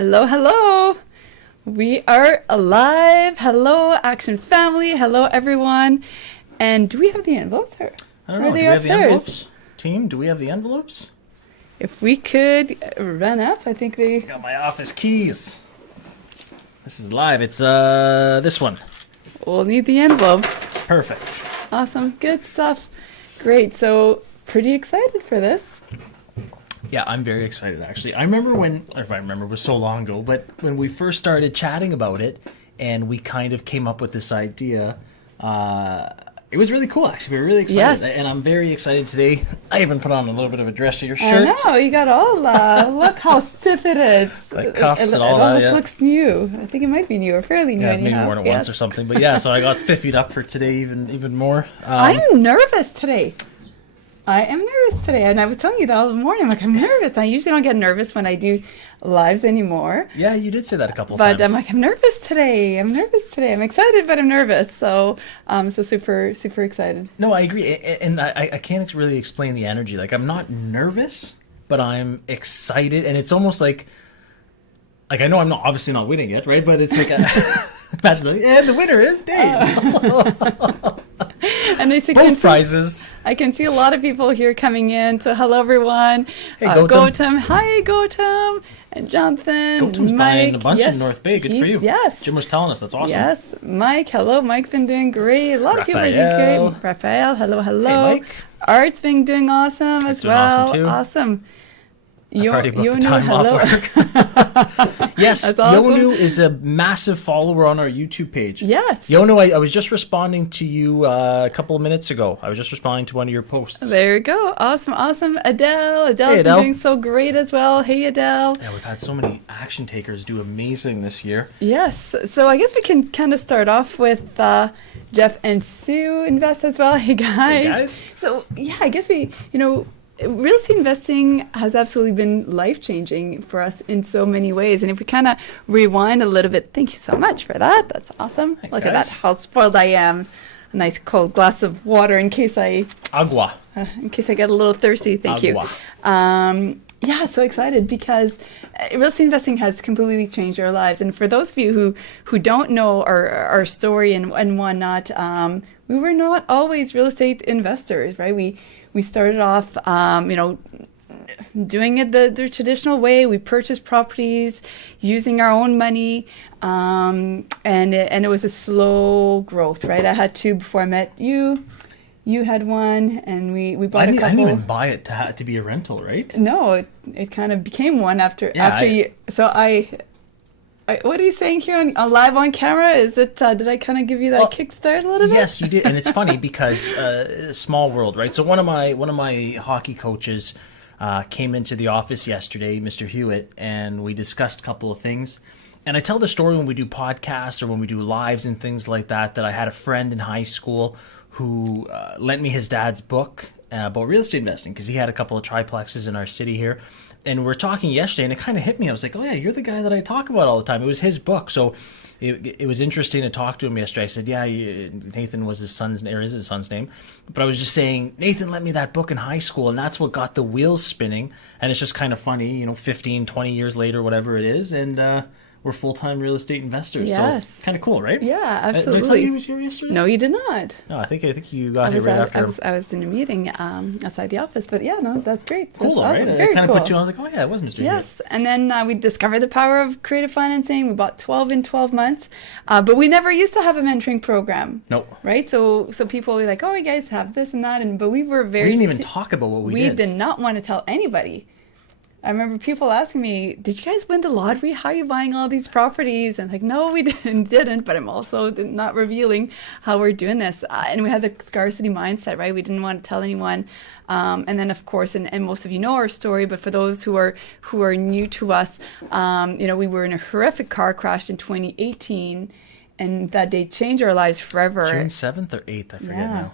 Hello, hello. We are alive. Hello, Action Family. Hello, everyone. And do we have the envelopes? I don't know. Do we have the envelopes? Team, do we have the envelopes? If we could run up, I think they... Got my office keys. This is live. It's this one. We'll need the envelopes. Perfect. Awesome. Good stuff. Great. So, pretty excited for this. Yeah, I'm very excited, actually. I remember it was so long ago, but when we first started chatting about it, and we kind of came up with this idea, it was really cool, actually. We were really excited. Yes. And I'm very excited today. I even put on a little bit of a dress to your shirt. I know, you got all, look how stiff it is. The cuffs and all it that, almost yeah. looks new. I think it might be new or fairly new. Yeah, anyhow. maybe worn it once or something. But yeah, so I got spiffied up for today even more. I'm nervous today. I am nervous today, and I was telling you that all the morning. I'm like, I'm nervous. I usually don't get nervous when I do lives anymore. Yeah, you did say that a couple of times. But I'm like, I'm nervous today. I'm excited, but I'm nervous. So, super excited. No, I agree, and I can't really explain the energy. Like, I'm not nervous, but I'm excited, and it's almost like I know I'm obviously not winning yet, right? But it's like imagine that, and the winner is Dave. And they say both prizes. I can see a lot of people here coming in. So hello everyone. Hey, Gautam. Gautam. Hi Gautam. And Jonathan. Gautam's Mike. buying a bunch Yes. in North Bay. Good for you. Yes. Jim was telling us. That's awesome. Yes. Mike, hello. Mike's been doing great. A lot of people are doing great. Raphael, hello. Hey, Mike. Art's been doing awesome as well. Awesome, too. Awesome. I've already booked the time off work. Yes, awesome. Yonu is a massive follower on our YouTube page. Yes. Yonu, I was just responding to you a couple of minutes ago. I was just responding to one of your posts. There you go. Awesome. Adel's Hey, been Adele. doing so great as well. Hey, Adele. Yeah, we've had so many action takers do amazing this year. Yes. So I guess we can kind of start off with Jeff and Sue invest as well. Hey, guys. Hey, guys. So, yeah, I guess real estate investing has absolutely been life-changing for us in so many ways. And if we kind of rewind a little bit, thank you so much for that. That's awesome. Thanks, Look guys. at that, how spoiled I am. A nice cold glass of water in case I get a little thirsty. Thank you. Yeah, so excited because real estate investing has completely changed our lives. And for those of you who don't know our story and whatnot, we were not always real estate investors, right? We started off, doing it the traditional way. We purchased properties using our own money, and it was a slow growth, right? I had two before I met you. You had one, and we bought a couple. I didn't even buy it to be a rental, right? No, it kind of became one after you. So what are you saying here on live on camera? Is it did I kind of give you that kickstart a little bit? Yes, you did, and it's funny because small world, right? So one of my hockey coaches came into the office yesterday, Mr. Hewitt, and we discussed a couple of things. And I tell the story when we do podcasts or when we do lives and things like that I had a friend in high school who lent me his dad's book about real estate investing because he had a couple of triplexes in our city here. And we're talking yesterday, and it kind of hit me. I was like, oh, yeah, you're the guy that I talk about all the time. It was his book. So it was interesting to talk to him yesterday. I said, yeah, Nathan was his son's name, or is his son's name. But I was just saying, Nathan lent me that book in high school, and that's what got the wheels spinning. And it's just kind of funny, 15, 20 years later, whatever it is. And we're full-time real estate investors. Yes. So kind of cool, right? Yeah, absolutely. Did I tell you he was here yesterday? No, you did not. No, I think you got here right after. I was in a meeting outside the office, but yeah, no, that's great. That's cool, awesome. Right? Very I kind cool. of put you on. I was like, oh yeah, it was Mr. Yes, and then we discovered the power of creative financing. We bought 12 in 12 months, but we never used to have a mentoring program. Nope. Right? So people were like, oh, you guys have this and that, but we were We didn't even talk about what we did. We did not want to tell anybody. I remember people asking me, did you guys win the lottery? How are you buying all these properties? And like, no, we didn't, but I'm also not revealing how we're doing this. And we had the scarcity mindset, right? We didn't want to tell anyone. And then, of course, and most of you know our story, but for those who are new to us, we were in a horrific car crash in 2018, and that day changed our lives forever. June 7th or 8th, I forget now.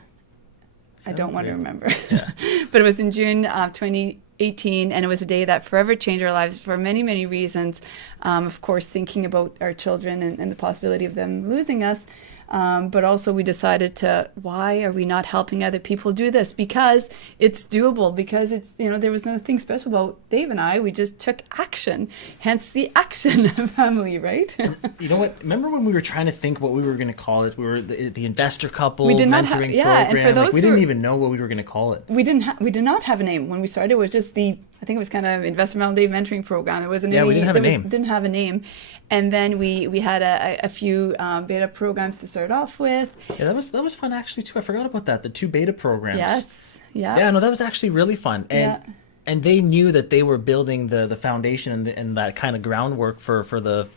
I don't want to remember. Yeah. But it was in June 2018, and it was a day that forever changed our lives for many, many reasons. Of course, thinking about our children and the possibility of them losing us. But also we decided why are we not helping other people do this? Because it's doable, because it's, there was nothing special about Dave and I. We just took action, hence the action family, right? You know what? Remember when we were trying to think what we were going to call it? We were the investor couple We did not mentoring and program. for those we didn't even know what we were going to call it. We did not have a name when we started. It was just I think it was kind of investment day mentoring program. It wasn't we didn't have a name. Didn't have a name. And then we had a few beta programs to start off with. Yeah, that was fun actually too. I forgot about that. The 2 beta programs. Yes. Yeah. Yeah, no, that was actually really fun. And they knew that they were building the foundation and that kind of groundwork for the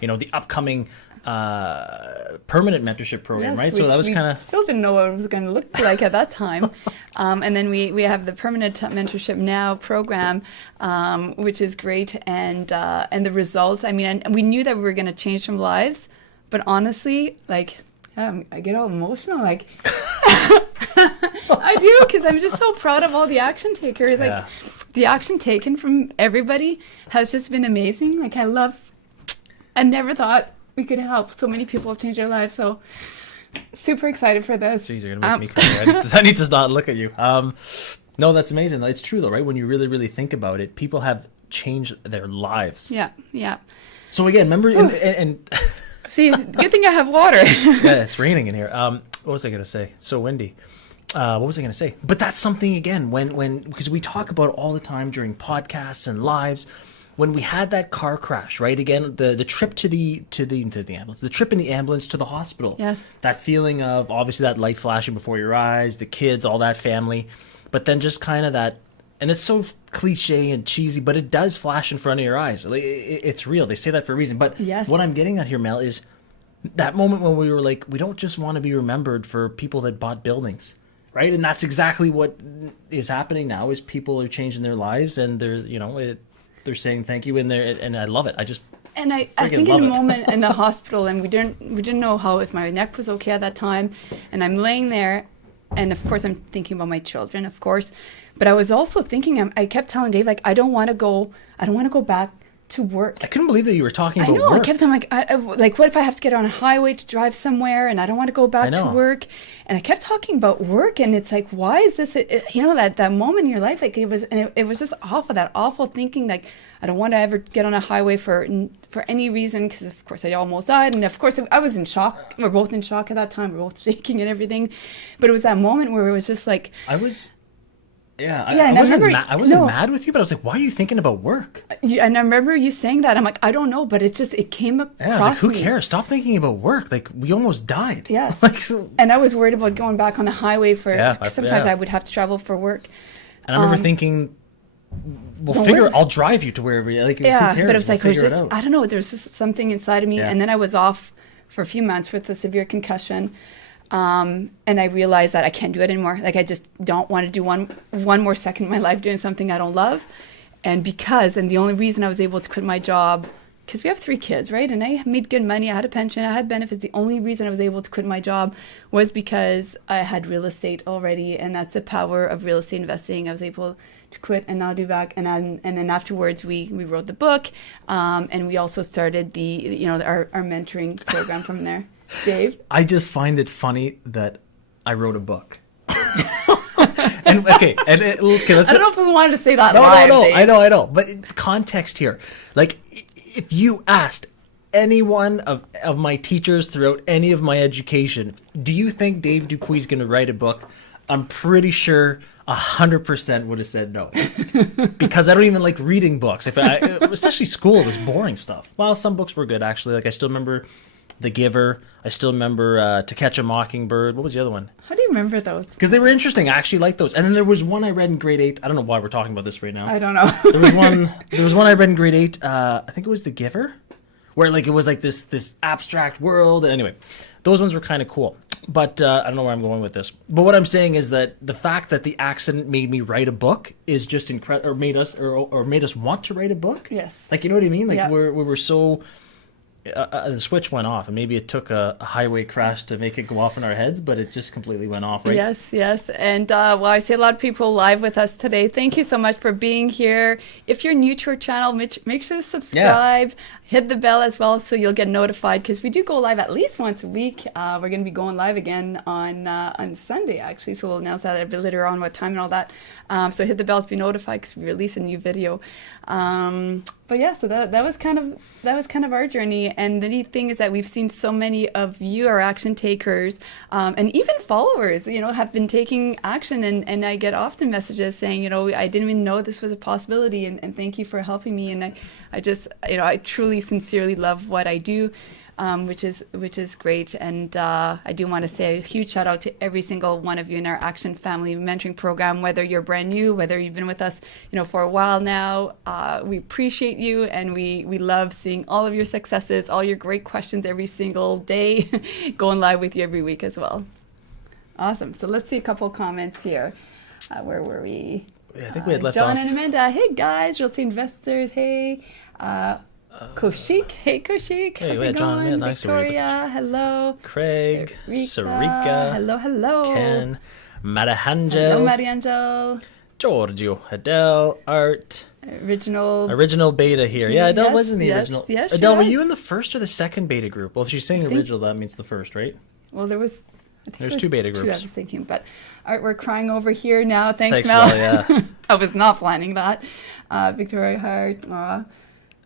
the upcoming permanent mentorship program, right? So that was kind of still didn't know what it was going to look like at that time. And then we have the permanent mentorship now program, which is great, and the results. I mean, and we knew that we were going to change some lives, but honestly, like I get all emotional, like I do, because I'm just so proud of all the action takers. Like the action taken from everybody has just been amazing. Like I never thought we could help so many people change their lives. So super excited for this. Jeez, you're gonna make me cry. I need to not look at you. No, that's amazing. It's true though, right? When you really, really think about it, people have changed their lives. Yeah. So again, remember, and see, good thing I have water. Yeah, it's raining in here. What was I gonna say? It's so windy. What was I gonna say? But that's something again when because we talk about it all the time during podcasts and lives. When we had that car crash, right? Again, the trip to the ambulance, the trip in the ambulance to the hospital. Yes. That feeling of obviously that light flashing before your eyes, the kids, all that family, but then just kind of that, and it's so cliche and cheesy, but it does flash in front of your eyes. Like, it's real. They say that for a reason. But what I'm getting at here, Mel, is that moment when we were like, we don't just want to be remembered for people that bought buildings, right? And that's exactly what is happening now. Is people are changing their lives, and they're saying thank you, and I love it. I think in a moment in the hospital, and we didn't know if my neck was okay at that time, and I'm laying there, and of course I'm thinking about my children, of course, but I was also thinking, I kept telling Dave, like, I don't want to go back to work. I couldn't believe that you were talking about work. I kept on like, what if I have to get on a highway to drive somewhere, and I don't want to go back to work, and I kept talking about work, and it's like, why is this? That moment in your life, like it was just awful. That awful thinking, like I don't want to ever get on a highway for any reason, because of course I almost died, and of course I was in shock. We're both in shock at that time. We're both shaking and everything, but it was that moment where it was just like I wasn't mad with you, but I was like, why are you thinking about work? And I remember you saying that. I'm like, I don't know, but it came across I was like, who cares? Stop thinking about work. Like, we almost died. Yes. And I was worried about going back on the highway sometimes I would have to travel for work. And I remember thinking, I'll drive you to wherever you like. Yeah, who cares? but it was like, out. I don't know, there's just something inside of me. And then I was off for a few months with a severe concussion. And I realized that I can't do it anymore. Like, I just don't want to do one more second of my life doing something I don't love. And the only reason I was able to quit my job, because we have 3 kids, right? And I made good money. I had a pension. I had benefits. The only reason I was able to quit my job was because I had real estate already. And that's the power of real estate investing. I was able to quit and now do back. And then afterwards, we wrote the book. And we also started our mentoring program from there. Dave? I just find it funny that I wrote a book. I don't know if we wanted to say that live. No, Dave. I know. But context here. Like, if you asked any one of my teachers throughout any of my education, do you think Dave Dupuis is going to write a book? I'm pretty sure 100% would have said no. Because I don't even like reading books. Especially school, was boring stuff. Well, some books were good, actually. Like, I still remember The Giver. I still remember To Catch a Mockingbird. What was the other one? How do you remember those? Because they were interesting. I actually liked those. And then there was one I read in grade 8. I don't know why we're talking about this right now. I don't know. There was one I read in grade 8. I think it was The Giver, where like it was like this abstract world. And anyway, those ones were kind of cool. But I don't know where I'm going with this. But what I'm saying is that the fact that the accident made me write a book is just incredible, or made us want to write a book. Yes. Like, you know what I mean? Like, we were so the switch went off, and maybe it took a highway crash to make it go off in our heads, but it just completely went off, right? Yes. And well, I see a lot of people live with us today. Thank you so much for being here. If you're new to our channel, make sure to subscribe. Hit the bell as well so you'll get notified, because we do go live at least once a week. We're going to be going live again on Sunday, actually, so we'll announce that a bit later on what time and all that. So hit the bell to be notified, because we release a new video. But yeah, so that was kind of our journey. And the neat thing is that we've seen so many of you, our action takers, and even followers, have been taking action. And I get often messages saying, I didn't even know this was a possibility, and thank you for helping me. And I just, I truly, sincerely love what I do. Which is great. And I do want to say a huge shout out to every single one of you in our Action Family Mentoring Program, whether you're brand new, whether you've been with us, for a while now. We appreciate you, and we love seeing all of your successes, all your great questions every single day, going live with you every week as well. Awesome. So let's see a couple comments here. Where were we? Yeah, I think we had left John off. and Amanda. Hey guys, real estate investors. Hey. Koshik, hey Koshik, Hey, how's it John, going? nice to meet you. Victoria, hello. Craig, Sarika, hello. Ken, Hello, Marihangel, Mariangel. Giorgio, Adele, Art, Original beta here. Yeah, Adele was in the original. Yes, Adele, were was. you in the first or the second beta group? Well, if she's saying original, that means the first, right? Well, there's two beta groups. I was thinking, but Art, we're crying over here now. Thanks, Mel. Mel. Yeah. I was not planning that. Victoria Hart.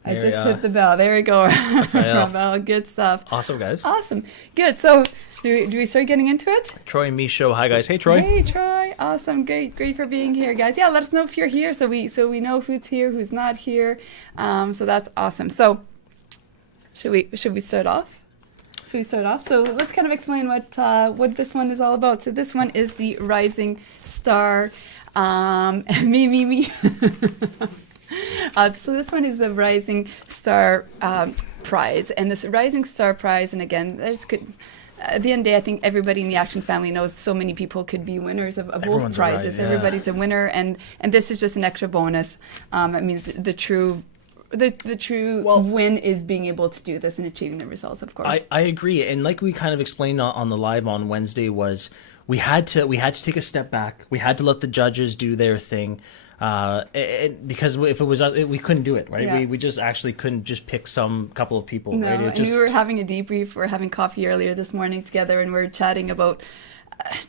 I just hit the bell. There we go. Ravel, good stuff. Awesome, guys. Awesome. Good. So, do we start getting into it? Troy Michaud. Hi, guys. Hey, Troy. Hey, Troy. Awesome. Great for being here, guys. Yeah, let us know if you're here, so we know who's here, who's not here. So that's awesome. So, should we start off? So let's kind of explain what this one is all about. So this one is the Rising Star. Me. So this one is the Rising Star Prize, and this Rising Star Prize, and again, at the end of the day, I think everybody in the Action Family knows so many people could be winners of both prizes. Yeah. Everybody's a winner, and this is just an extra bonus. I mean, the true win is being able to do this and achieving the results, of course. I agree, and like we kind of explained on the live on Wednesday, was we had to take a step back. We had to let the judges do their thing. Because if it was we couldn't do it, right? Yeah. We just actually couldn't just pick some couple of people, no, right? And we were having a debrief. We were having coffee earlier this morning together, and we were chatting about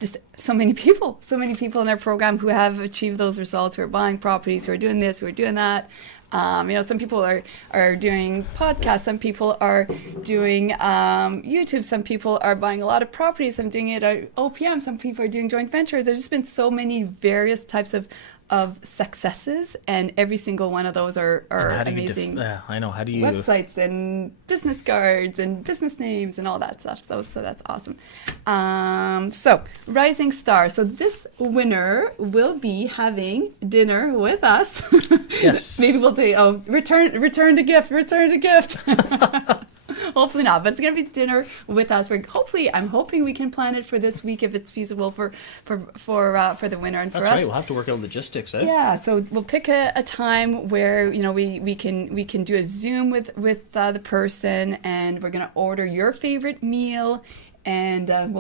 just so many people in our program who have achieved those results, who are buying properties, who are doing this, who are doing that. Some people are doing podcasts, some people are doing YouTube, some people are buying a lot of properties, some doing it at OPM, some people are doing joint ventures. There's just been so many various types of successes, and every single one of those are amazing. I know. How do you websites and business cards and business names and all that stuff. So that's awesome. So Rising Star. So this winner will be having dinner with us. Yes. Maybe we'll say, return the gift. Hopefully not, but it's gonna be dinner with us. I'm hoping we can plan it for this week if it's feasible for the winner and for us. That's right. We'll have to work out logistics, eh? Yeah, so we'll pick a time where we can do a Zoom with the person, and we're gonna order your favorite meal, and I'm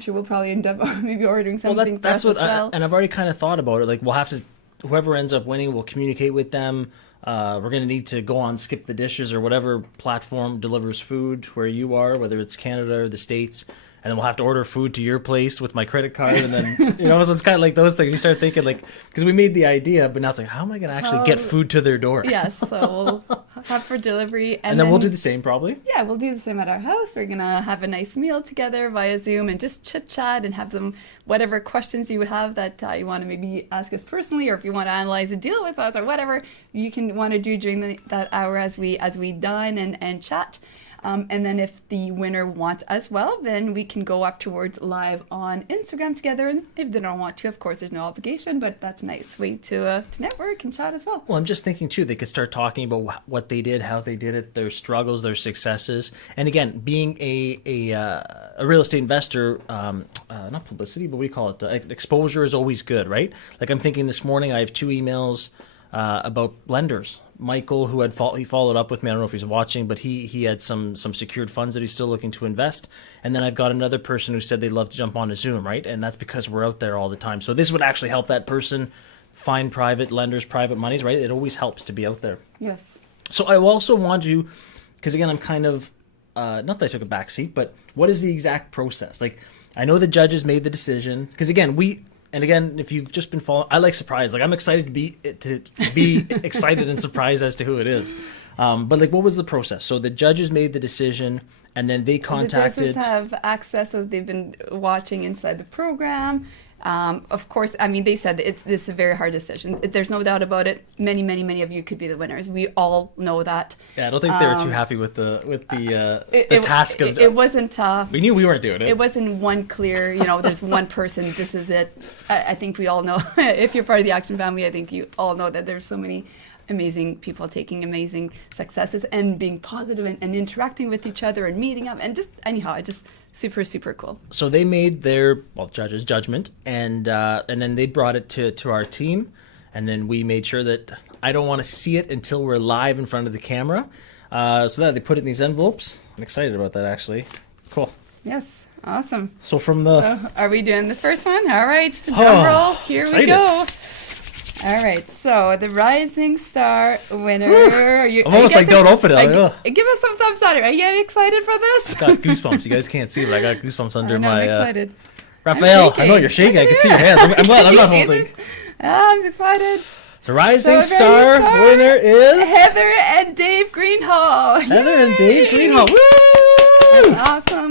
sure we'll probably end up maybe ordering something for us as well. And I've already kind of thought about it. Like, we'll have to, whoever ends up winning, we'll communicate with them. We're going to need to go on Skip the Dishes or whatever platform delivers food where you are, whether it's Canada or the States. And then we'll have to order food to your place with my credit card. And then, so it's kind of like those things. You start thinking, like, because we made the idea, but now it's like, how am I going to actually get food to their door? Yes, so we'll have for delivery. And then we'll do the same, probably. Yeah, we'll do the same at our house. We're going to have a nice meal together via Zoom and just chit-chat and have them, whatever questions you would have that you want to maybe ask us personally, or if you want to analyze a deal with us or whatever you can want to do during that hour as we dine and chat. And then if the winner wants as well, then we can go afterwards live on Instagram together. And if they don't want to, of course, there's no obligation, but that's a nice way to network and chat as well. Well, I'm just thinking, too, they could start talking about what they did, how they did it, their struggles, their successes. And again, being a real estate investor, not publicity, but what do you call it? Exposure is always good, right? Like, I'm thinking this morning, I have 2 emails about lenders. Michael, who he followed up with me. I don't know if he's watching, but he had some secured funds that he's still looking to invest. And then I've got another person who said they'd love to jump on a Zoom, right? And that's because we're out there all the time. So this would actually help that person find private lenders, private monies, right? It always helps to be out there. Yes. So I also want to, because again, I'm kind of, not that I took a back seat, but what is the exact process? Like, I know the judges made the decision, because again, if you've just been following, I like surprise. Like, I'm excited to be excited and surprised as to who it is. But like, what was the process? So the judges made the decision, and then they contacted. The judges have access, so they've been watching inside the program. Of course, I mean, they said this is a very hard decision. There's no doubt about it. Many of you could be the winners. We all know that. Yeah, I don't think they were too happy with the task of. It wasn't. We knew we weren't doing it. It wasn't one clear. There's one person. This is it. I think we all know. If you're part of the Action family, I think you all know that there's so many amazing people taking amazing successes and being positive and interacting with each other and meeting up and just anyhow, just super cool. So they made their judges' judgment, and then they brought it to our team, and then we made sure that I don't want to see it until we're live in front of the camera. So that they put it in these envelopes. I'm excited about that, actually. Cool. Yes, awesome. So from the are we doing the first one? All right, drum roll. Here excited. We go. All right, so the Rising Star winner. I'm almost like, don't open it. Give us some thumbs on it. Are you getting excited for this? I got goosebumps. You guys can't see, but I got goosebumps under my. I'm excited. Raphael, I know you're shaking. I can see your hands. I'm glad I'm not holding. I'm excited. The Rising Star winner is Heather and Dave Greenhall. Heather and Dave Greenhall. Woo! That's awesome.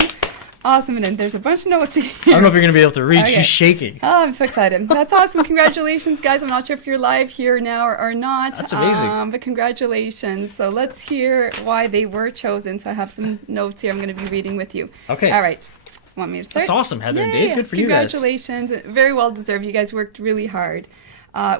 Awesome, and then there's a bunch of notes here. I don't know if you're going to be able to read. Okay. She's shaking. Oh, I'm so excited. That's awesome. Congratulations, guys. I'm not sure if you're live here now or not. That's amazing. But congratulations. So let's hear why they were chosen. So I have some notes here I'm going to be reading with you. Okay. All right. Want me to start? That's awesome, Heather and Dave. Good for you guys. Congratulations. Very well deserved. You guys worked really hard.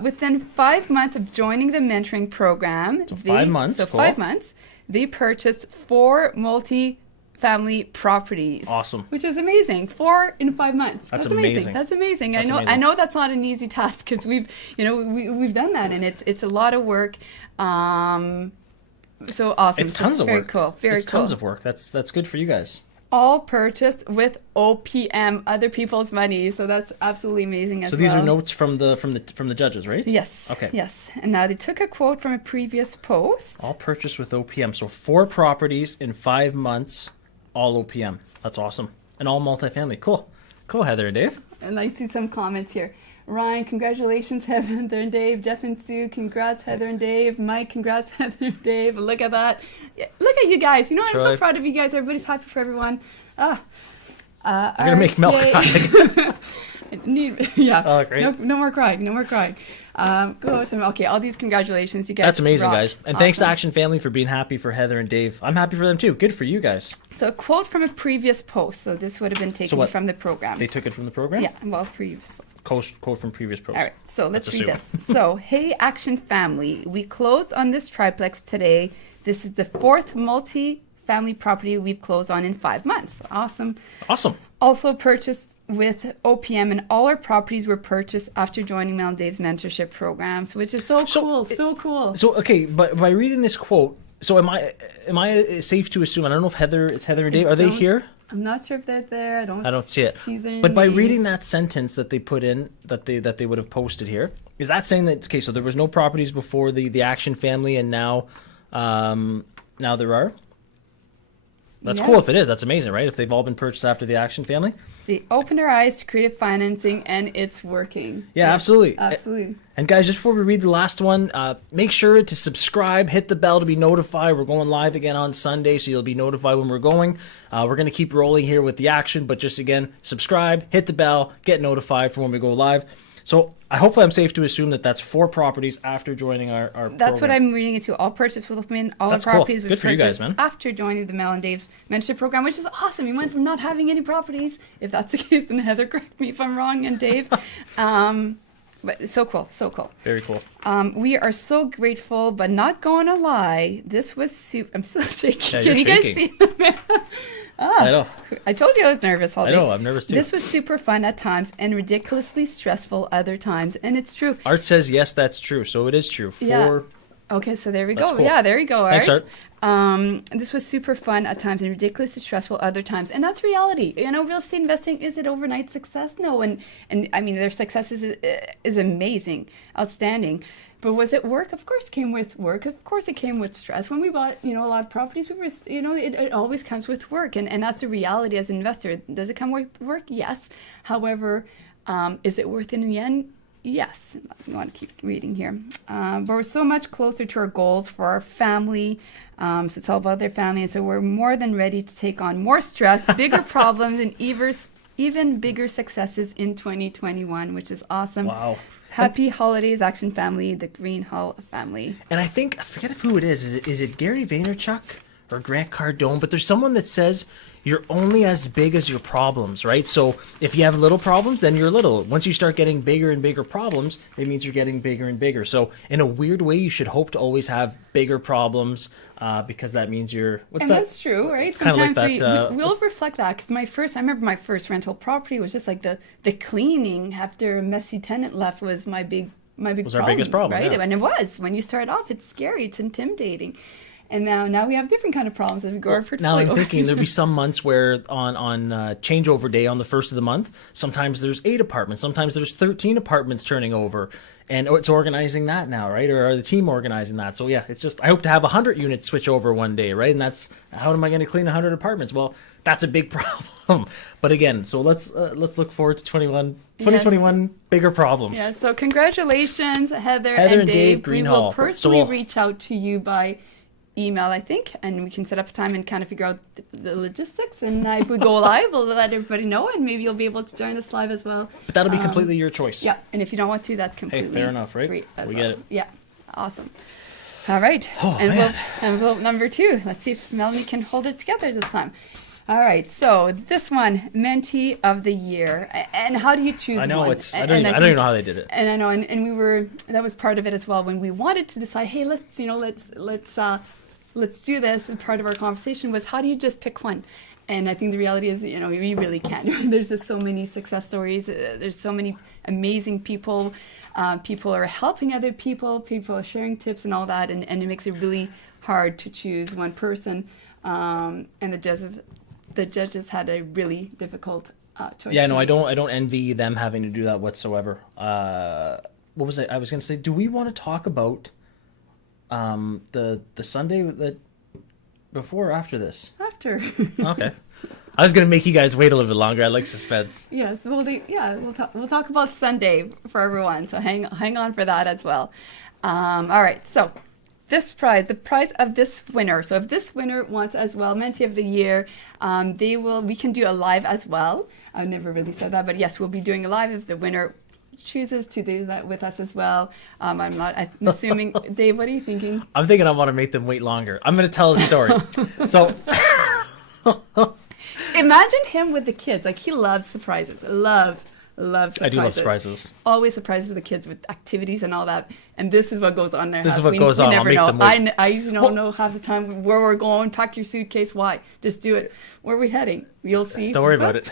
Within 5 months of joining the mentoring program, So 5 months. So cool. 5 months, they purchased 4 multi-family properties. Awesome. Which is amazing. 4 in 5 months. That's amazing. That's amazing. That's amazing. I know that's not an easy task because we've done that and it's a lot of work. So awesome. It's tons of very work. Cool. Very it's cool. tons of work. That's good for you guys. All purchased with OPM, other people's money. So that's absolutely amazing as well. So these are notes from the judges, right? Yes. Okay. Yes. And now they took a quote from a previous post. All purchased with OPM. So 4 properties in 5 months, all OPM. That's awesome. And all multifamily. Cool. Cool, Heather and Dave. And I see some comments here. Ryan, congratulations, Heather and Dave. Jeff and Sue, congrats, Heather and Dave. Mike, congrats, Heather and Dave. Look at that. Yeah, look at you guys. I'm so proud of you guys. Everybody's happy for everyone. I'm going to make Mel cry. Yeah. Oh, great. No more crying. No more crying. Okay, all these congratulations. You guys. That's amazing, rock. guys. And thanks to Action Family for being happy for Heather and Dave. I'm happy for them, too. Good for you guys. So a quote from a previous post. So this would have been taken from the program. They took it from the program? Yeah, well, previous post. Quote from previous post. All right, so let's read this. So, hey, Action Family, we closed on this triplex today. This is the 4th multi-family property we've closed on in 5 months. Awesome. Awesome. Also purchased with OPM, and all our properties were purchased after joining Mel and Dave's mentorship programs, which is so cool. So cool. So, okay, but by reading this quote, so am I safe to assume, I don't know if Heather and Dave, are they here? I'm not sure if they're there. I don't see it. But by reading that sentence that they put in, that they would have posted here, is that saying that, okay, so there was no properties before the Action Family and now there are? That's cool if it is. That's amazing, right? If they've all been purchased after the Action Family. They opened our eyes to creative financing, and it's working. Yeah, absolutely. Absolutely. And guys, just before we read the last one, make sure to subscribe, hit the bell to be notified. We're going live again on Sunday, so you'll be notified when we're going. We're going to keep rolling here with the action, but just again, subscribe, hit the bell, get notified for when we go live. So hopefully I'm safe to assume that that's 4 properties after joining our That's program. what I'm reading it to. All purchased with OPM, all That's our properties cool. we Good for you guys, purchased man. after joining the Mel and Dave's mentorship program, which is awesome. You went from not having any properties, if that's the case, then Heather, correct me if I'm wrong, and Dave, But so cool, so cool. Very cool. We are so grateful, but not going to lie. This was super. I'm so shaky. Yeah, Can you you're guys shaking. see the I know. I told you I was nervous all I day. know. I'm nervous too. This was super fun at times and ridiculously stressful other times. And it's true. Art says yes, that's true. So it is true. Yeah. Okay, so there we That's go. cool. Yeah, there you go, Thanks, Art. This was super fun at times and ridiculously stressful other times. And that's reality. You know, real estate investing, is it overnight success? No. And I mean, their success is amazing, outstanding. But was it work? Of course it came with work. Of course it came with stress. When we bought, a lot of properties, we were, it always comes with work. And that's a reality as an investor. Does it come with work? Yes. However, is it worth it in the end? Yes. You want to keep reading here. But we're so much closer to our goals for our family. So it's all about their family. And so we're more than ready to take on more stress, bigger problems, and even bigger successes in 2021, which is awesome. Wow. Happy holidays, Action Family, the Green Hall family. And I think, I forget who it is. Is it Gary Vaynerchuk or Grant Cardone? But there's someone that says you're only as big as your problems, right? So if you have little problems, then you're little. Once you start getting bigger and bigger problems, it means you're getting bigger and bigger. So in a weird way, you should hope to always have bigger problems because that means you're... That's true, right? It's kind of like that... we'll reflect that because I remember my first rental property was just like the cleaning after a messy tenant left was my big problem. Our biggest problem, right? yeah. And it was. When you start off, it's scary, it's intimidating. And now we have different kind of problems as we grow our portfolio. Now I'm thinking there'll be some months where on changeover day on the first of the month, sometimes there's 8 apartments, sometimes there's 13 apartments turning over, and it's organizing that now, right? Or the team organizing that. So yeah, it's just I hope to have 100 units switch over one day, right? And that's how am I going to clean 100 apartments? Well, that's a big problem. But again, so let's look forward to 2021 yes. Bigger problems. Yeah. So congratulations, Heather and Dave We Greenhall. will personally reach out to you by email, I think, and we can set up a time and kind of figure out the logistics. And if we go live, we'll let everybody know, and maybe you'll be able to join us live as well. But that'll be completely your choice. Yeah, and if you don't want to, that's completely fair enough, right? Free as we well. get it. Yeah, awesome. All right, envelope number 2. Let's see if Melanie can hold it together this time. All right, so this one, Mentee of the Year, and how do you choose one? I know I don't even know how they did it. And I know, and we were that was part of it as well when we wanted to decide. Hey, let's do this. And part of our conversation was, how do you just pick one? And I think the reality is, we really can't. There's just so many success stories. There's so many amazing people. People are helping other people. People are sharing tips and all that. And it makes it really hard to choose one person. And the judges had a really difficult choice. Yeah, no, I don't envy them having to do that whatsoever. What was it? I was going to say, do we want to talk about the Sunday that before or after this? After. Okay. I was gonna make you guys wait a little bit longer. I like suspense. Yes, we'll talk about Sunday for everyone. So hang on for that as well. All right. So this prize, the prize of this winner. So if this winner wants as well, Mentee of the Year, we can do a live as well. I've never really said that, but yes, we'll be doing a live if the winner chooses to do that with us as well. I'm assuming, Dave, what are you thinking? I'm thinking I want to make them wait longer. I'm going to tell the story. So imagine him with the kids. Like, he loves surprises. Loves surprises. I do love surprises. Always surprises the kids with activities and all that. And this is what goes on there. This is what goes on. We never I'll make know. them wait. I usually don't know half the time where we're going. Pack your suitcase. Why? Just do it. Where are we heading? You'll see. Don't worry about it.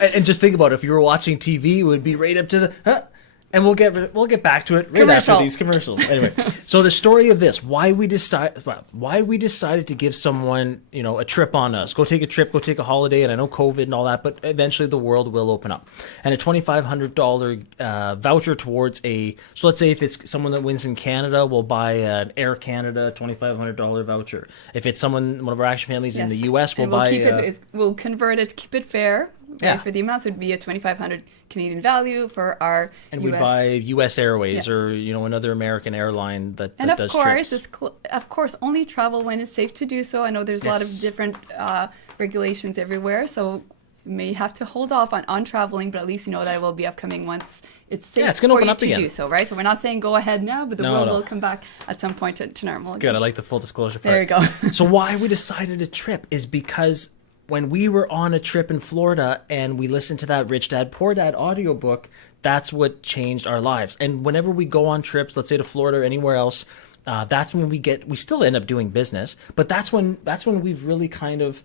And just think about it. If you were watching TV, it would be right up to the... And we'll get back to it right after these commercials. Anyway, so the story of this, why we decided to give someone, a trip on us, go take a trip, go take a holiday, and I know COVID and all that, but eventually the world will open up. And a $2,500 voucher towards so let's say if it's someone that wins in Canada, we'll buy an Air Canada $2,500 voucher. If it's one of our Action Families in the U.S., we'll buy... We'll convert it, keep it fair. Yeah. For the amounts, it would be a $2,500 Canadian value for our and we buy U.S. Airways or another American airline that does trips. Of course, only travel when it's safe to do so. I know there's a lot of different regulations everywhere, so you may have to hold off on traveling, but at least you know that it will be upcoming once it's safe it's gonna for open you up to again. do so, right? So we're not saying go ahead now, but the world will come back at some point to normal again. Good, I like the full disclosure part. There you go. So why we decided a trip is because when we were on a trip in Florida and we listened to that Rich Dad Poor Dad audiobook, that's what changed our lives. And whenever we go on trips, let's say to Florida or anywhere else, that's when we still end up doing business, but that's when we've really kind of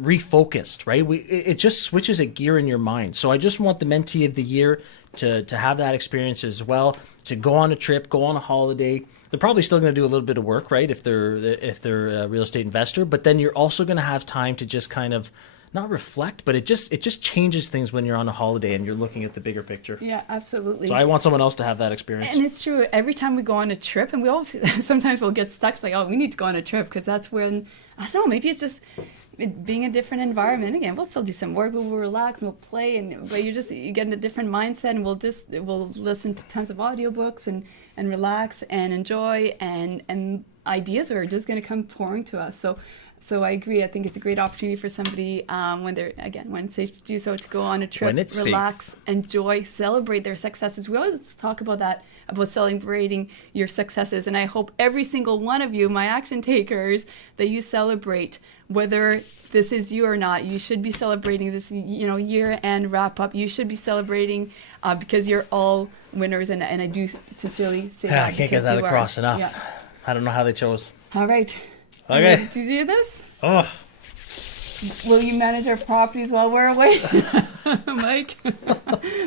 refocused, right? It just switches a gear in your mind. So I just want the mentee of the year to have that experience as well, to go on a trip, go on a holiday. They're probably still going to do a little bit of work, right? If they're a real estate investor, but then you're also going to have time to just kind of not reflect, but it just changes things when you're on a holiday and you're looking at the bigger picture. Yeah, absolutely. So I want someone else to have that experience. And it's true. Every time we go on a trip, and we all sometimes we'll get stuck. It's like, oh, we need to go on a trip because that's when, I don't know, maybe it's just being a different environment. Again, we'll still do some work, but we'll relax and we'll play, but you get in a different mindset, and we'll listen to tons of audiobooks and relax and enjoy, and ideas are just going to come pouring to us. So I agree. I think it's a great opportunity for somebody when it's safe to do so, to go on a trip, relax, enjoy, celebrate their successes. We always talk about that, about celebrating your successes. And I hope every single one of you, my action takers, that you celebrate, whether this is you or not. You should be celebrating this, year-end wrap-up. You should be celebrating because you're all winners. And I do sincerely say that. I can't get that across enough. Yeah. I don't know how they chose. All right. Okay. Ready to do this? Oh. Will you manage our properties while we're away? Mike?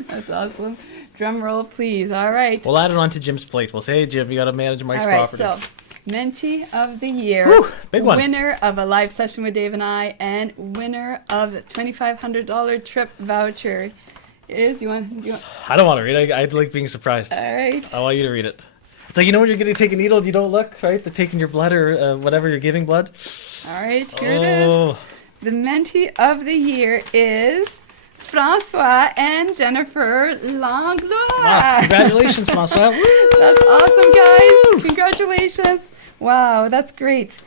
That's awesome. Drum roll, please. All right. We'll add it on to Jim's plate. We'll say, hey, Jim, you got to manage Mike's property. All right, so mentee of the year, Whew, big one. Winner of a live session with Dave and I, and winner of the $2,500 trip voucher is, you want? I don't want to read it. I like being surprised. All right. I want you to read it. It's like, when you're going to take a needle, you don't look, right? They're taking your blood or whatever, you're giving blood. All right, here it is. The mentee of the year is Francois and Jennifer Langlois. Wow, congratulations, Francois. That's awesome, guys. Congratulations. Wow, that's great.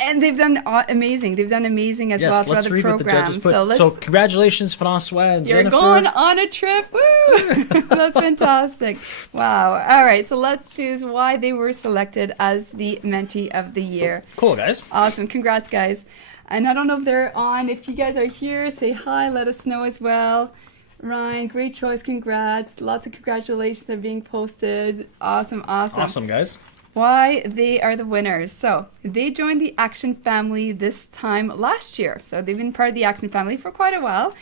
And they've done amazing. They've done amazing as well throughout the program. So congratulations, Francois and Jennifer. You're going on a trip. Woo! That's fantastic. Wow. All right. So let's choose why they were selected as the mentee of the year. Cool, guys. Awesome. Congrats, guys. And I don't know if they're on. If you guys are here, say hi. Let us know as well. Ryan, great choice. Congrats. Lots of congratulations are being posted. Awesome. Awesome, guys. Why they are the winners. So they joined the Action family this time last year. So they've been part of the Action family for quite a while.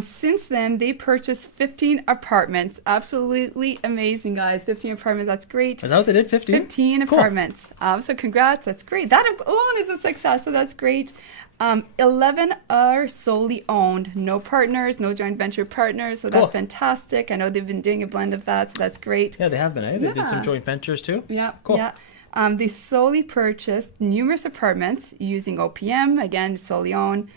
Since then, they purchased 15 apartments. Absolutely amazing, guys. 15 apartments. That's great. Is that what they did? 15? 15 cool. apartments. So congrats. That's great. That alone is a success. So that's great. 11 are solely owned. No partners, no joint venture partners. So that's fantastic. I know they've been doing a blend of that. So that's great. Yeah, they have been. Eh? They did some joint ventures too. Yeah. Cool. Yeah. They solely purchased numerous apartments using OPM, again, solely owned,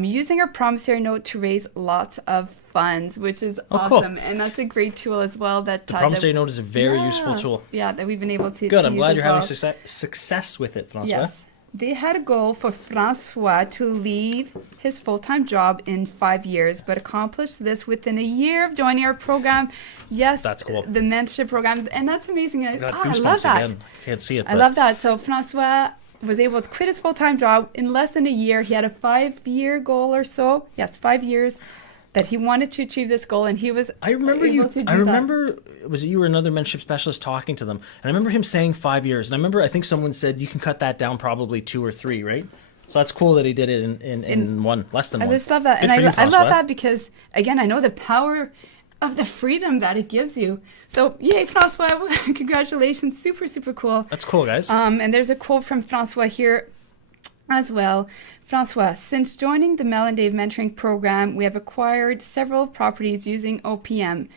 using our promissory note to raise lots of funds, which is awesome. Cool. And that's a great tool as well. The promissory note is a very useful tool. Yeah, that we've been able to Good, to I'm use glad you're well. having success with it, Francois. Yes. They had a goal for Francois to leave his full-time job in 5 years, but accomplished this within a year of joining our program. Yes, that's cool. The mentorship program, and that's amazing. I love that. Again. Can't see it. I love that. So Francois was able to quit his full-time job in less than a year. He had a 5-year goal or so. Yes, 5 years that he wanted to achieve this goal, and he was was it you or another mentorship specialist talking to them, and I remember him saying 5 years, and I think someone said you can cut that down probably 2 or 3, right? So that's cool that he did it in less than one. I just love that. Good And for you, I love that because, again, I know the power of the freedom that it gives you. So, yay, Francois. Congratulations. Super, super cool. That's cool, guys. And there's a quote from Francois here as well. Francois, since joining the Mel and Dave mentoring program, we have acquired several properties using OPM.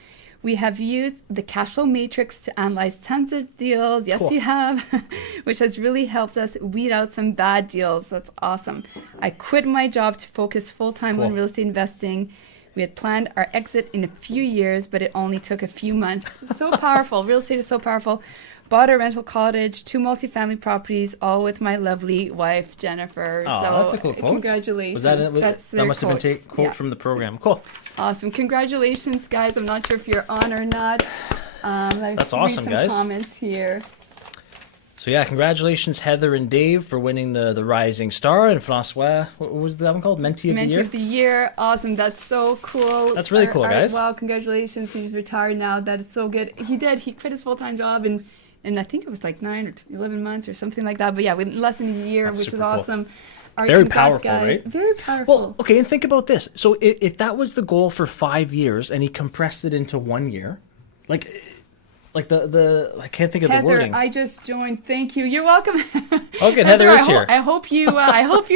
We have used the cash flow matrix to analyze tons of deals. Yes, cool. You have, which has really helped us weed out some bad deals. That's awesome. I quit my job to focus full-time on real estate investing. We had planned our exit in a few years, but it only took a few months. So powerful. Real estate is so powerful. Bought a rental cottage, 2 multifamily properties, all with my lovely wife, Jennifer. Oh, so that's a cool quote. Congratulations. That must have been a quote from the program. Cool. Awesome. Congratulations, guys. I'm not sure if you're on or not. That's awesome, guys. Comments here. So yeah, congratulations Heather and Dave for winning the Rising Star, and Francois, what was that one called? Mentee of the Year? Mentee of the Year. Awesome. That's so cool. That's really cool, guys. Wow, congratulations. He's retired now. That is so good. He quit his full-time job and I think it was like 9 or 11 months or something like that. But yeah, in less than a year, That's which is super cool. awesome. Our Very congrats, powerful, guys. right? Very powerful. Well, okay, and think about this. So if that was the goal for 5 years and he compressed it into 1 year, like the I can't think of Heather, the wording. I just joined. Thank you. You're welcome. Okay, Heather is here. I hope you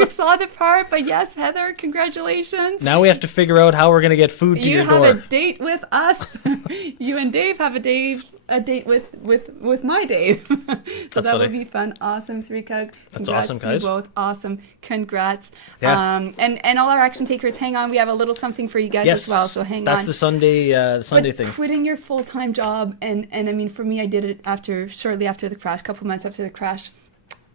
saw the part. But yes, Heather, congratulations. Now we have to figure out how we're going to get food to your door. You have a date with us. You and Dave have a date with my Dave. So That's that funny. would be fun. Awesome, Sarika. That's Congrats awesome, to guys. you both. Awesome. Congrats. Yeah. And all our action takers, hang on. We have a little something for you guys Yes, as well. So hang on. that's the Sunday thing. Quitting your full-time job, and I mean, for me, I did it shortly after the crash, a couple months after the crash.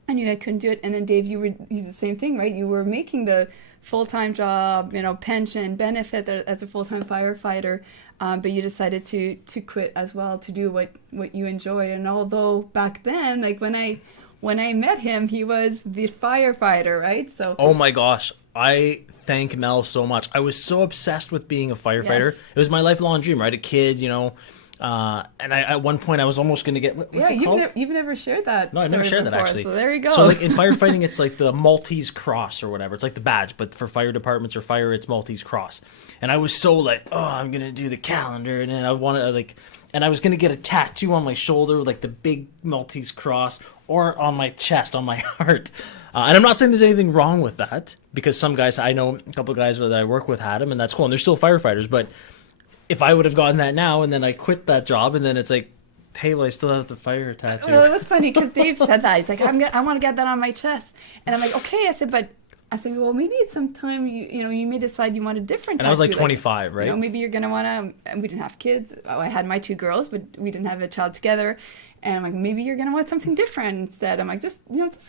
I knew I couldn't do it. And then Dave, you did the same thing, right? You were making the full-time job, pension, benefit as a full-time firefighter, but you decided to quit as well, to do what you enjoy. And although back then, like when I met him, he was the firefighter, right? So Oh my gosh. I thank Mel so much. I was so obsessed with being a firefighter. Yes. It was my lifelong dream, right? A kid, and at one point I was almost going to get, what's it called? You've never shared that. No, I've never story shared that before, actually. So there you go. So like in firefighting, it's like the Maltese Cross or whatever. It's like the badge, but for fire departments or fire, it's Maltese Cross. And I was so like, oh, I'm gonna do the calendar, and then I wanted and I was gonna get a tattoo on my shoulder with like the big Maltese Cross, or on my chest, on my heart. And I'm not saying there's anything wrong with that, because some guys, I know a couple of guys that I work with had them, and that's cool, and they're still firefighters. But if I would have gotten that now, and then I quit that job, and then it's like, hey, well, I still have the fire tattoo. Well, it was funny because Dave said that. He's like, I want to get that on my chest. And I'm like, okay. I said, well, maybe at some time you may decide you want a different And I was like tattoo, 25, right? Maybe you're gonna want to. We didn't have kids. Oh, I had my 2 girls, but we didn't have a child together. And I'm like, maybe you're gonna want something different instead. I'm like, just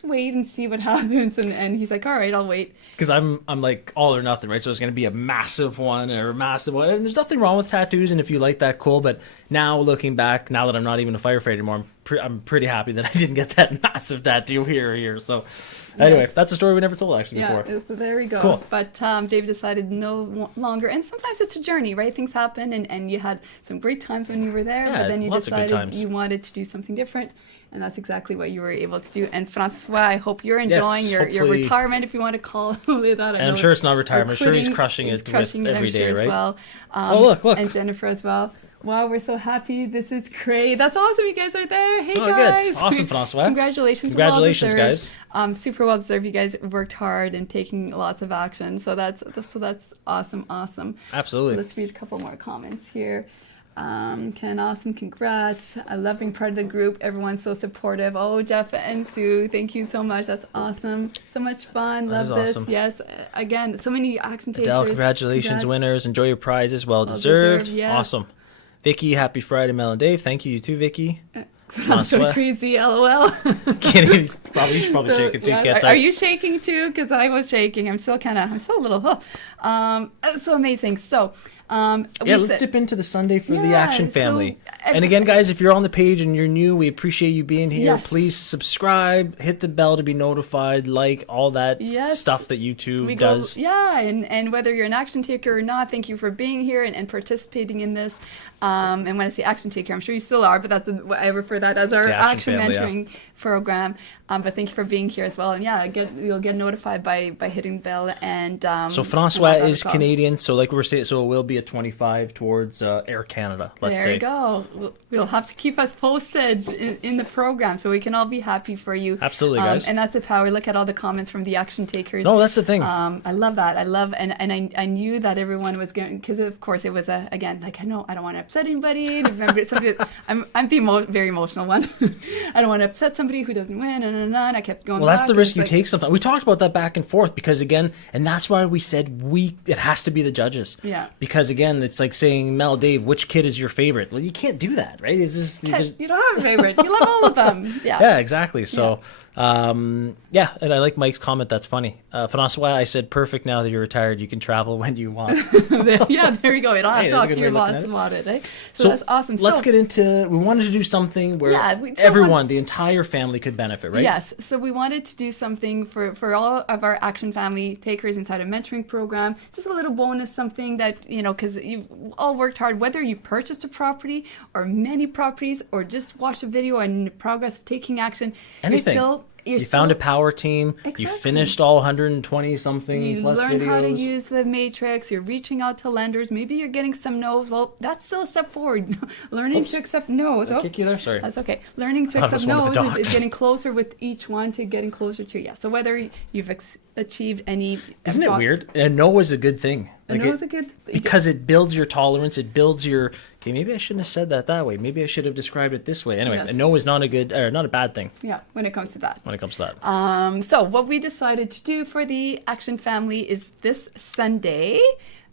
wait and see what happens. And he's like, all right, I'll wait. Because I'm like all or nothing, right? So it's going to be a massive one or a massive one. And there's nothing wrong with tattoos, and if you like that, cool. But now looking back, now that I'm not even a firefighter anymore, I'm pretty happy that I didn't get that massive tattoo here. So anyway, Yes. that's a story we never told actually Yeah, before. there we go. Cool. But Dave decided no longer. And sometimes it's a journey, right? Things happen, and you had some great times when you were there, Yeah, but then you lots of good decided times. you wanted to do something different. And that's exactly what you were able to do. And Francois, I hope you're enjoying your hopefully. retirement, if you want to call it that. And I'm sure it's not retirement. I'm sure he's quitting. crushing He's it crushing with it, every I'm day, sure, right? as well. Oh, look. And Jennifer as well. Wow, we're so happy. This is great. That's awesome. You guys are there. Hey, Oh, good. guys. Awesome, Francois. Congratulations. Congratulations, well guys. deserved. Super well deserved. You guys worked hard and taking lots of action. So that's awesome. Absolutely. Let's read a couple more comments here. Ken, awesome. Congrats. I love being part of the group. Everyone's so supportive. Oh, Jeff and Sue, thank you so much. That's awesome. So much fun. That Love is this. awesome. Yes. Again, so many action takers. Adele, congratulations, Congrats. winners. Enjoy your prizes. Well deserved, deserved. yes. Awesome. Vicky, happy Friday, Mel and Dave. Thank you too, Vicky. I'm so Francois. crazy. LOL. You should probably shake it too. Yeah, Get are you shaking too? Because I was shaking. I'm still a little. So amazing. So. Let's dip into the Sunday for the Yeah, Action so family. every- And again, guys, if you're on the page and you're new, we appreciate you being here. Yes. Please subscribe, hit the bell to be notified, like all that Yes. stuff that YouTube We go, does. and whether you're an action taker or not, thank you for being here and participating in this. And when I say action taker, I'm sure you still are, but I refer that as our The action Action family, mentoring program. But thank you for being here as well. And you'll get notified by hitting the bell. And So and Francois I'll is call. Canadian, so like we're saying, so it will be a 25 towards Air Canada. Let's There say. you go. We'll have to keep us posted in the program so we can all be happy for you. Absolutely, guys. And that's the power. Look at all the comments from the action takers. No, that's the thing. I love that. And I knew that everyone was going, because of course it was again, like, I don't want to upset anybody. Remember, I'm the very emotional one. I don't want to upset somebody who doesn't win. And I kept going. Well, that's back, the and risk it's you like, take sometimes. We talked about that back and forth because, again, and that's why we said it has to be the judges. Yeah. Because, again, it's like saying, Mel, Dave, which kid is your favorite? Well, you can't do that, right? It's just, You don't have a favorite. You love all of them. Yeah. yeah, exactly. So, Yeah, and I like Mike's comment. That's funny. François, I said, perfect now that you're retired. You can travel when you want. Yeah, there you go. You don't have Hey, to that's a talk good to way your of looking boss at it. about it, eh? So that's awesome. Let's So, get into, we wanted to do something where Yeah, everyone, the entire family could benefit, right? Yes. So we wanted to do something for all of our Action Family takers inside a mentoring program. Just a little bonus, something that, because you've all worked hard, whether you purchased a property or many properties or just watched a video on the progress of taking action. Anything. You found a power team. Exactly. You finished all 120 something You plus learn videos. how to use the matrix. You're reaching out to lenders. Maybe you're getting some no's. Well, that's still a step forward. Learning to accept no's. Did I kick you there? Sorry. That's okay. Learning to I thought it accept was one of the no's is dogs. getting closer with each one to getting closer to yes. So whether you've achieved any, Isn't it weird? A no is a good thing. A no is a good because it builds your tolerance. It builds your. Okay, maybe I shouldn't have said that way. Maybe I should have described it this way. Anyway, Yes. a no is not a good or not a bad thing Yeah, when it comes to that. when it comes to that. So what we decided to do for the Action Family is this Sunday,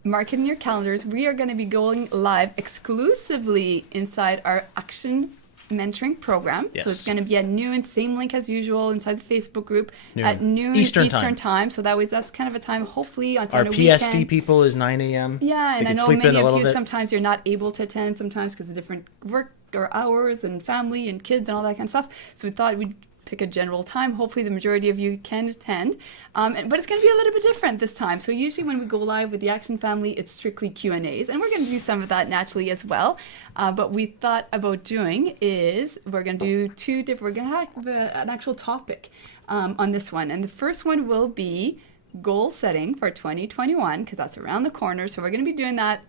mark it in your calendars, we are going to be going live exclusively inside our Action mentoring program. Yes. So it's going to be at noon, same link as usual inside the Facebook group Noon. at noon Eastern time. So that's kind of a time, hopefully on Our a PST weekend. people is 9 a.m. Yeah, and They I could know sleep in many a of little you bit. sometimes you're not able to attend sometimes because of different work or hours and family and kids and all that kind of stuff. So we thought we'd pick a general time. Hopefully the majority of you can attend. But it's going to be a little bit different this time. So usually when we go live with the Action Family, it's strictly Q&As. And we're going to do some of that naturally as well. But we thought about doing is we're going to do we're going to have an actual topic on this one. And the first one will be goal setting for 2021 because that's around the corner. So we're going to be doing that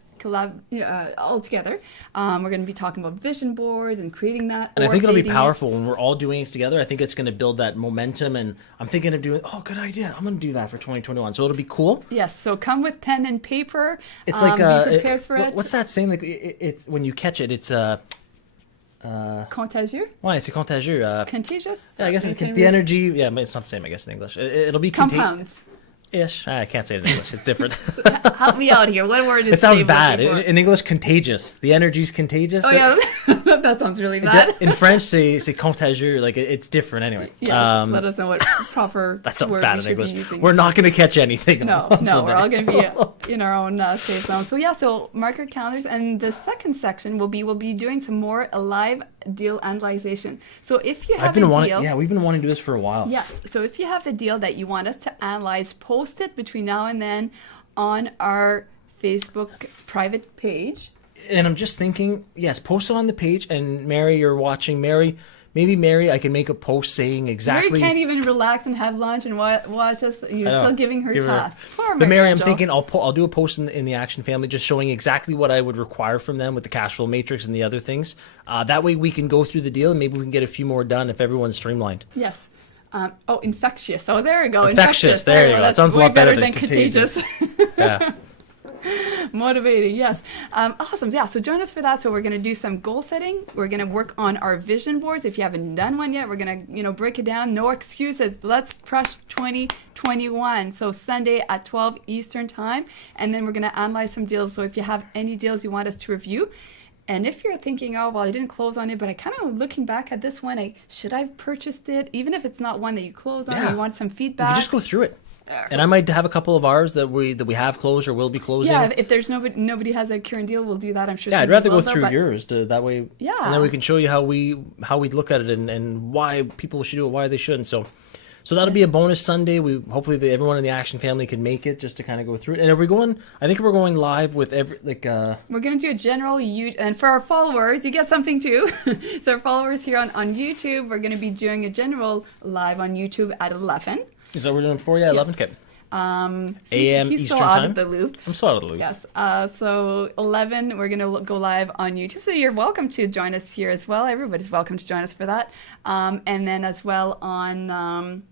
all together. We're going to be talking about vision boards and creating that. And I think it'll be updating it. powerful when we're all doing it together. I think it's going to build that momentum. And I'm thinking of doing, good idea. I'm going to do that for 2021. So it'll be cool. Yes. So come with pen and paper. It's like be prepared for it. What's that saying? Like it's when you catch it, it's Contagieux? why it's a contagieux. Contagious? Yeah, I guess it's the energy. Yeah, but it's not the same. I guess in English, it'll be Compounds. Ish. I can't say it in English. It's different. Help me out here. What word is It sounds stable bad. before? In English, contagious. The energy's contagious. Oh yeah, that sounds really bad. In French, say contagieux. Like it's different anyway. Yes, let us know what proper That sounds word bad we in should English. be using. We're not going to catch anything. No, on we're Sunday. all going to be in our own safe zone. So yeah, so mark your calendars, and the second section we'll be doing some more live deal analyzation. So if you have a deal, Yeah, we've been wanting to do this for a while. yes. So if you have a deal that you want us to analyze, post it between now and then on our Facebook private page. And I'm just thinking, yes, post it on the page. And Mary, you're watching. Mary, I can make a post saying exactly. Mary can't even relax and have lunch and watch us. You're still giving her tasks. Poor But Mary, I'm Angel. thinking I'll do a post in the Action Family just showing exactly what I would require from them with the cash flow matrix and the other things. That way we can go through the deal and maybe we can get a few more done if everyone's streamlined. Yes. Infectious. Oh, there we go. Infectious. There you go. That That's sounds a way lot better than than contagious. Yeah. Motivating, yes. Awesome. Yeah, so join us for that. So we're going to do some goal setting. We're going to work on our vision boards. If you haven't done one yet, we're going to, break it down. No excuses. Let's crush 2021. So Sunday at 12 Eastern time. And then we're going to analyze some deals. So if you have any deals you want us to review, and if you're thinking, oh, well, I didn't close on it, but I kind of looking back at this one, should I have purchased it? Even if it's not one that you closed on, or you want some We feedback. can just go through it. And I might have a couple of ours that we have closed or will be closing. Yeah, if there's nobody has a current deal, we'll do that. I'm sure. Yeah, I'd somebody rather go will, though, through but- yours that way. Yeah. And then we can show you how we look at it and why people should do it, why they shouldn't. So that'll be a bonus Sunday. We hopefully everyone in the Action Family can make it just to kind of go through it. And are we going? I think we're going live with We're gonna do a general and for our followers, you get something too. So our followers here on YouTube, we're gonna be doing a general live on YouTube at 11. Is that what we're doing for? Yeah, 11. Yes. Okay. AM Eastern still out time? of the loop. I'm still out of the loop. Yes. So 11, we're gonna go live on YouTube. So you're welcome to join us here as well. Everybody's welcome to join us for that. And then as well on.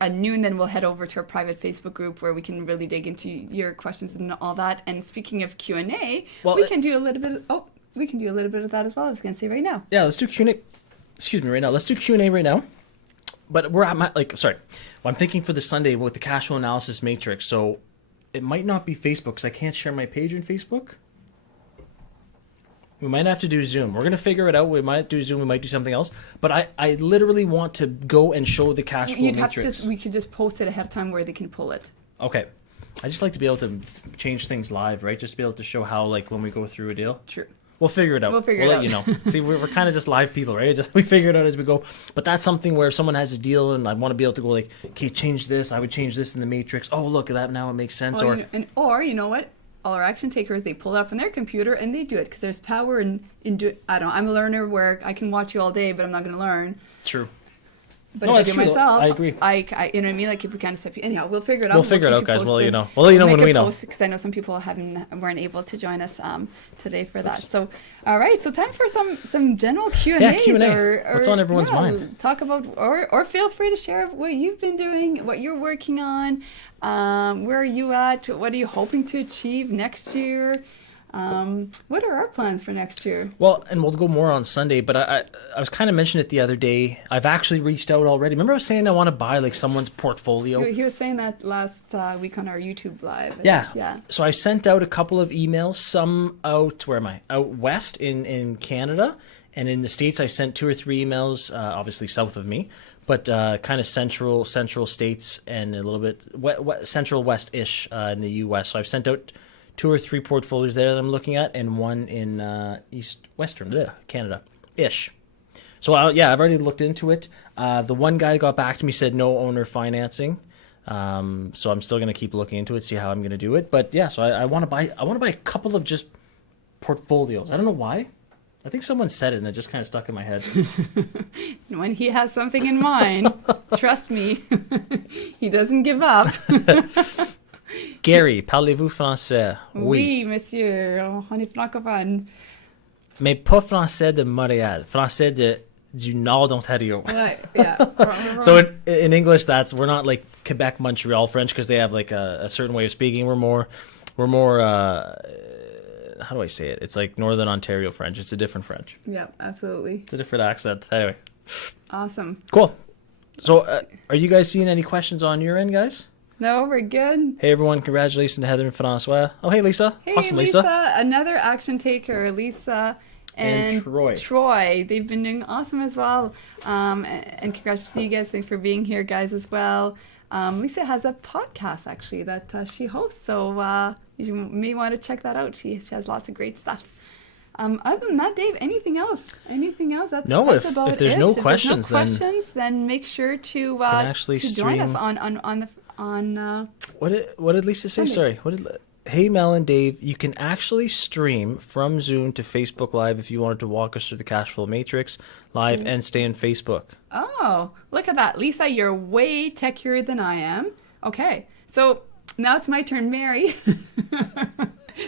At noon, then we'll head over to our private Facebook group where we can really dig into your questions and all that. And speaking of Q&A, we can do a little bit of that as well. I was going to say right now. Yeah, let's do Q&A. Excuse me, right now. Let's do Q&A right now. But we're at I'm thinking for the Sunday with the cash flow analysis matrix. So it might not be Facebook because I can't share my page in Facebook. We might have to do Zoom. We're going to figure it out. We might do Zoom. We might do something else. But I literally want to go and show the cash flow matrix. We could just post it ahead of time where they can pull it. Okay. I just like to be able to change things live, right? Just to be able to show how, like, when we go through a deal. True. We'll figure it out. We'll let you know. See, we're kind of just live people, right? We figure it out as we go. But that's something where if someone has a deal and I want to be able to go like, okay, change this. I would change this in the matrix. Oh, look at that. Now it makes sense. Or you know what? All our action takers, they pull it up on their computer and they do it because there's power in do. I don't know. I'm a learner where I can watch you all day, but I'm not going to learn. True. But if I do myself, I agree. I you know what I mean? Like if we kind of step, anyhow, we'll figure it out. We'll figure it out, guys. We'll let you know. We'll let you know when we know. Because I know some people weren't able to join us today for that. So, all right. So time for some general Q&A. Yeah, Q&A. What's on everyone's mind? Talk about, or feel free to share what you've been doing, what you're working on, where are you at, what are you hoping to achieve next year. What are our plans for next year? Well, and we'll go more on Sunday, but I was kind of mentioning it the other day. I've actually reached out already. Remember I was saying I want to buy like someone's portfolio? He was saying that last week on our YouTube live. Yeah. So I sent out a couple of emails, some out, where am I? Out west in Canada. And in the States, I sent 2 or 3 emails, obviously south of me, but kind of central states and a little bit central west-ish in the U.S. So I've sent out 2 or 3 portfolios there that I'm looking at, and one in western Canada-ish. So I've already looked into it. The one guy got back to me, said no owner financing. So I'm still going to keep looking into it, see how I'm going to do it. But yeah, so I want to buy a couple of just portfolios. I don't know why. I think someone said it and it just kind of stuck in my head. When he has something in mind, trust me, he doesn't give up. Gary, parlez-vous français? Oui, monsieur, on est francophone. Mais pas français de Montréal, français du Nord d'Ontario. Right, yeah. So in English, we're not like Quebec, Montreal French because they have like a certain way of speaking. We're more how do I say it? It's like Northern Ontario French. It's a different French. Yeah, absolutely. It's a different accent. Anyway. Awesome. Cool. So are you guys seeing any questions on your end, guys? No, we're good. Hey, everyone. Congratulations to Heather and Francois. Oh, hey, Lisa. Hey, awesome, Lisa. Another action taker, Lisa and Troy. They've been doing awesome as well. And congrats to you guys. Thanks for being here, guys, as well. Lisa has a podcast, actually, that she hosts. So you may want to check that out. She has lots of great stuff. Other than that, Dave, anything else? That's about if there's it. no questions, then make sure to join us on what did Lisa say? Sunday. Sorry. Hey, Mel and Dave, you can actually stream from Zoom to Facebook Live if you wanted to walk us through the cash flow matrix live and stay on Facebook. Oh, look at that. Lisa, you're way techier than I am. Okay, so now it's my turn, Mary.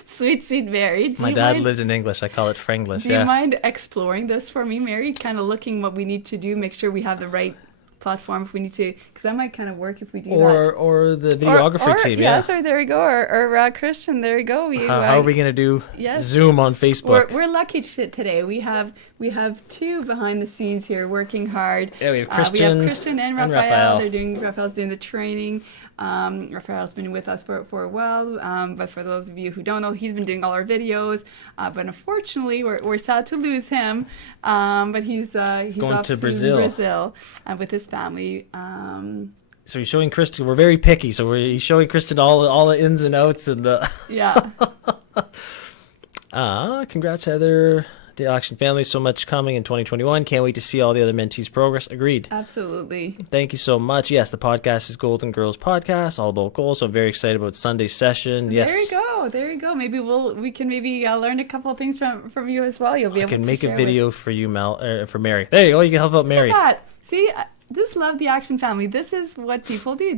Sweet Mary. My dad lives in English. I call it Franglish. Do you mind exploring this for me, Mary? Kind of looking what we need to do, make sure we have the right platform if we need to, because that might kind of work if we do that. Or the videography team, yeah. Sorry, there we go. Or Christian, there we go. How are we going to do Zoom on Facebook? We're lucky today. We have 2 behind the scenes here working hard. Yeah, we have Christian, and Raphael. Raphael's doing the training. Raphael's been with us for a while, but for those of you who don't know, he's been doing all our videos. But unfortunately, we're sad to lose him. But he's going off to Brazil with his family. So he's showing Kristen. We're very picky, so he's showing Kristen all the ins and outs and the. Yeah. Congrats, Heather. The auction family, so much coming in 2021. Can't wait to see all the other mentees' progress. Agreed. Absolutely. Thank you so much. Yes, the podcast is Golden Girls Podcast, all about goals. So I'm very excited about Sunday's session. Yes. There you go. Maybe we can learn a couple of things from you as well. You'll be able to make a video for you, Mel, for Mary. There you go. You can help out Mary. Look at that. See, I just love the action family. This is what people do.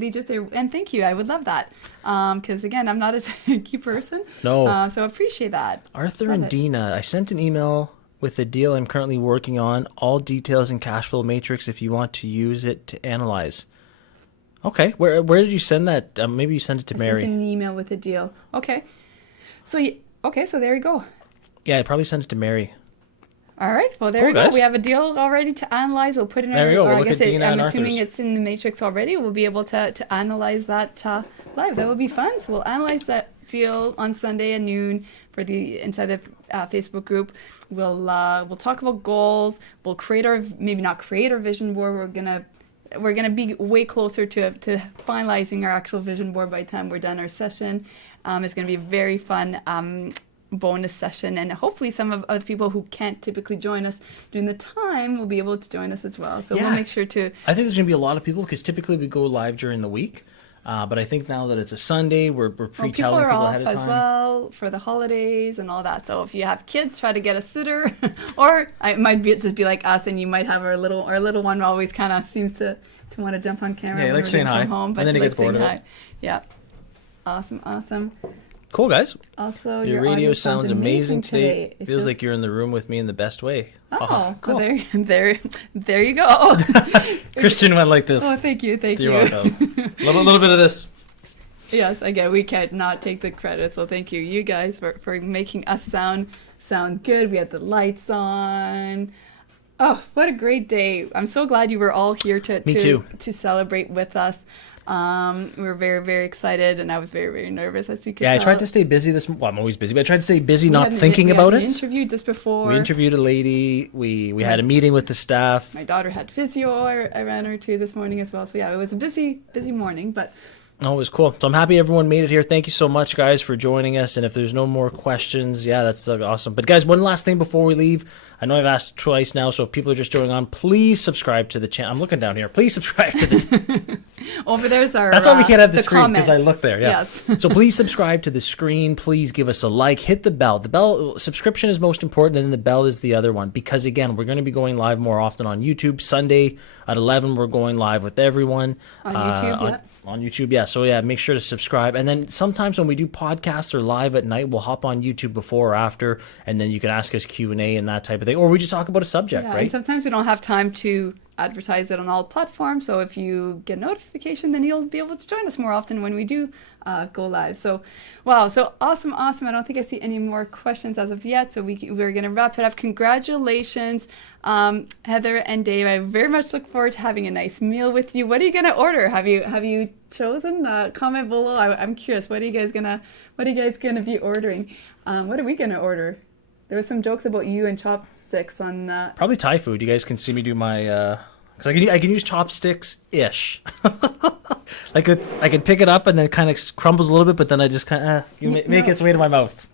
And thank you. I would love that. Because again, I'm not a techie person. No. So appreciate that. Arthur and Dina, I sent an email with the deal I'm currently working on. All details in cash flow matrix if you want to use it to analyze. Okay. Where did you send that? Maybe you sent it to Mary. I sent an email with a deal. Okay. So there you go. Yeah, I probably sent it to Mary. All right. Well, there we go. We have a deal already to analyze. We'll put it in there we go. We'll look at Dina I'm and assuming Arthur's. It's in the matrix already. We'll be able to analyze that live. That would be fun. So we'll analyze deal on Sunday at noon for the inside the Facebook group. We'll talk about goals. We'll not create our vision board. We're gonna be way closer to finalizing our actual vision board by the time we're done our session. It's gonna be a very fun bonus session, and hopefully some of other people who can't typically join us during the time will be able to join us as well. So we'll make sure to. I think there's going to be a lot of people because typically we go live during the week, but I think now that it's a Sunday, we're pre-telling people ahead of time. People are off as well for the holidays and all that. So if you have kids, try to get a sitter, or it might just be like us, and you might have our little one always kind of seems to want to jump on camera. Yeah, like saying hi, home, but and then he gets bored of it. Yeah, awesome. Cool, guys. Also, your radio sounds amazing today. It feels like you're in the room with me in the best way. Oh, cool. Well, there you go. Christian went like this. Oh, thank you. You're welcome. A little bit of this. Yes, again, we can't not take the credit. So thank you guys for making us sound good. We had the lights on. Oh, what a great day. I'm so glad you were all here to celebrate with us. We were very, very excited, and I was very, very nervous, as you can tell. I tried to stay busy I'm always busy, but I tried to stay busy not thinking about it. We interviewed just before. We interviewed a lady. We had a meeting with the staff. My daughter had physio. I ran her to this morning as well. So yeah, it was a busy morning, but... Oh, it was cool. So I'm happy everyone made it here. Thank you so much, guys, for joining us. And if there's no more questions, that's awesome. But guys, one last thing before we leave. I know I've asked twice now, so if people are just joining on, please subscribe to the channel. I'm looking down here. Please subscribe to the... Over there's our... That's why we can't have the screen, because I look there. Yeah. Yes. So please subscribe to the screen. Please give us a like. Hit the bell. The bell subscription is most important, and then the bell is the other one. Because, again, we're going to be going live more often on YouTube. Sunday at 11, we're going live with everyone. On YouTube, On YouTube, yeah. So, make sure to subscribe. And then sometimes when we do podcasts or live at night, we'll hop on YouTube before or after, and then you can ask us Q&A and that type of thing. Or we just talk about a subject, right? And sometimes we don't have time to advertise it on all platforms. So if you get a notification, then you'll be able to join us more often when we do go live. So, wow. So awesome. I don't think I see any more questions as of yet. So we're going to wrap it up. Congratulations, Heather and Dave. I very much look forward to having a nice meal with you. What are you going to order? Have you chosen? Comment below. I'm curious. What are you guys gonna be ordering? What are we going to order? There were some jokes about you and chopsticks on that. Probably Thai food. You guys can see me do my... Because I can use chopsticks-ish. I can pick it up and then it kind of crumbles a little bit, but then I just kind of... make its way to my mouth.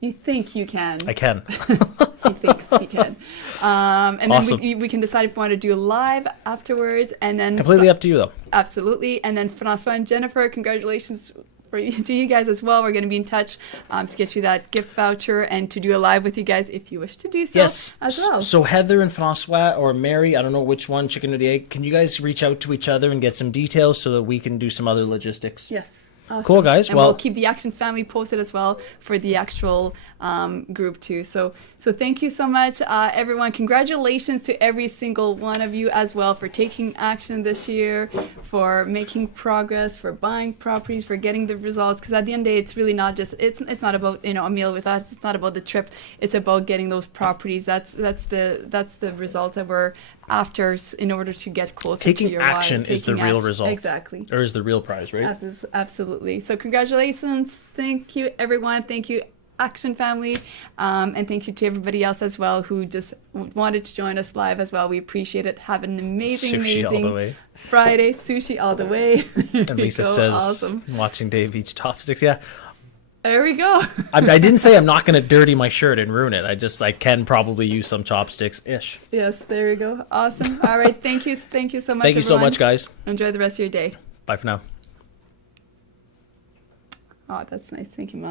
You think you can. I can. He thinks he can. And awesome. Then we can decide if we want to do a live afterwards. And then completely up to you, though. Absolutely. And then Francois and Jennifer, congratulations to you guys as well. We're going to be in touch to get you that gift voucher and to do a live with you guys if you wish to do so as well. So Heather and Francois or Mary, I don't know which one, chicken or the egg, can you guys reach out to each other and get some details so that we can do some other logistics? Yes. Awesome. Cool, guys. And we'll keep the Action family posted as well for the actual group too. So thank you so much, everyone. Congratulations to every single one of you as well for taking action this year, for making progress, for buying properties, for getting the results. Because at the end of the day, it's really not just it's not about a meal with us. It's not about the trip. It's about getting those properties. That's the results that we're after in order to get closer taking to your action is the real result. Exactly. Or is the real prize, right? Absolutely. So congratulations. Thank you, everyone. Thank you, Action family. And thank you to everybody else as well who just wanted to join us live as well. We appreciate it. Have an amazing all the way. Friday. Sushi all the way. And Lisa says, awesome. Watching Dave eat chopsticks. Yeah. There we go. I didn't say I'm not going to dirty my shirt and ruin it. I can probably use some chopsticks-ish. Yes, there we go. Awesome. All right. Thank you so much, Thank you everyone. so much, guys. Enjoy the rest of your day. Bye for now. Oh, that's nice. Thank you, Mom.